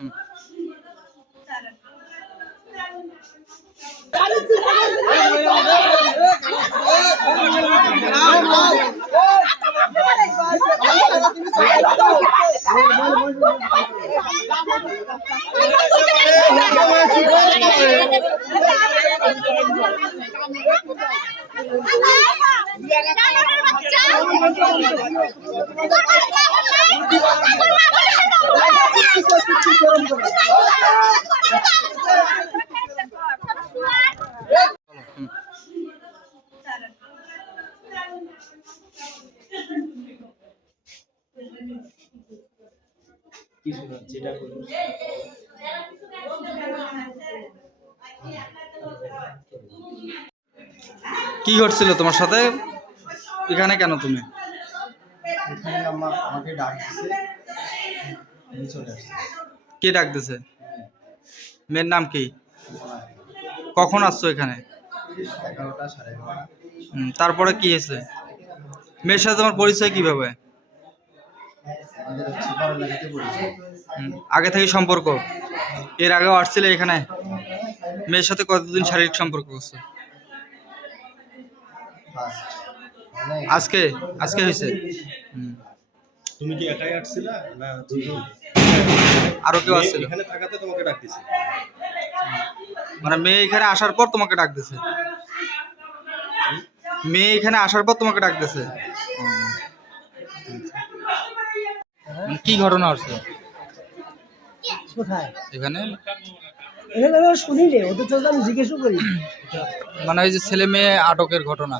Jangan কি যেটা ঘটছিল তোমার সাথে? এখানে কেন তুমি? এখানে আমাকে ডাক চলে আসছি। কে ডাক দিছে? মেয়ের নাম কি? কখন আসছো এখানে? তারপরে কি হয়েছে? মেয়ের সাথে তোমার পরিচয় কীভাবে? আগে থেকে সম্পর্ক? এর আগেও আসছিলে এখানে? মেয়ের সাথে কতদিন শারীরিক সম্পর্ক করছ? আজকে? আজকে হয়েছে? তুমি কি একাই আসছিলা না দুজন? আরও কেউ আসছিল। এখানে থাকাতে তোমাকে ডাক দিছে মানে মেয়ে এখানে আসার পর তোমাকে ডাক দিছে মেয়ে এখানে আসার পর তোমাকে ডাক দিছে মানে কি ঘটনা হচ্ছে? কোথায়? এখানে? এখানে শুনি রে ওদের তো আমি জিজ্ঞেসও করি। মানে ওই যে ছেলে মেয়ে আটকের ঘটনা।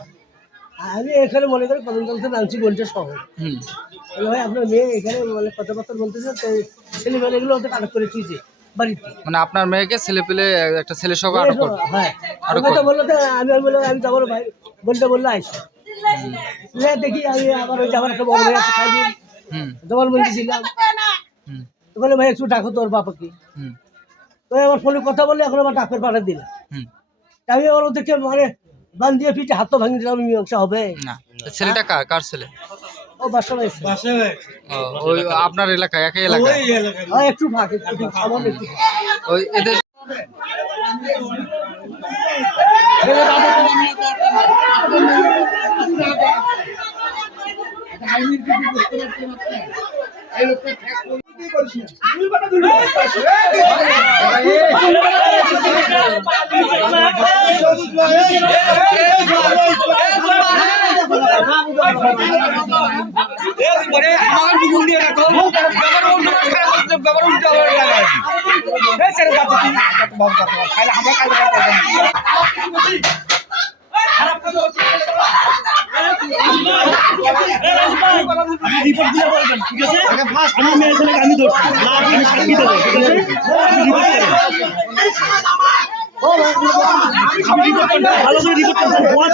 আমি এখানে মনে করি কদমতল নামছি শহর। হুম। ভাই আপনার মেয়ে এখানে মানে কথাবার্তা বলতেছে তো ছেলে ওদের আটক করে তুইছে বাড়িতে। মানে আপনার মেয়েকে ছেলে পেলে একটা ছেলের সঙ্গে আটক করে হ্যাঁ। আটক আমি করে। বলল আমি বললাম আমি যাব না ভাই। বলতে বলল আইসি। যে দেখি আমি আবার ওই যাবার একটা বড় ভাই আছে খাই দিন হুম। তোমার বলতেছিলাম। হুম। তো বলে ভাই একটু ডাকো তোর বাবাকে। তো আমার ফোনে কথা বললে এখন আমার ডাকের পাঠা দিলাম হুম। আমি আবার ওদেরকে মানে বান দিয়ে পিঠে হাত ভাঙি দিলাম মীমাংসা হবে? না ছেলেটা কার কার ছেলে? ও বাসা হয়েছে ওই আপনার এলাকায় একই এলাকায় হ্যাঁ একটু ফাঁক একটু ফাঁক, সামান্য একটু ফাঁক। ওই এদের আমি মেয়ে ছেলেকে আমি ধরছি আমি সাক্ষী দেবো ঠিক আছে ভালো করে রিপোর্ট বস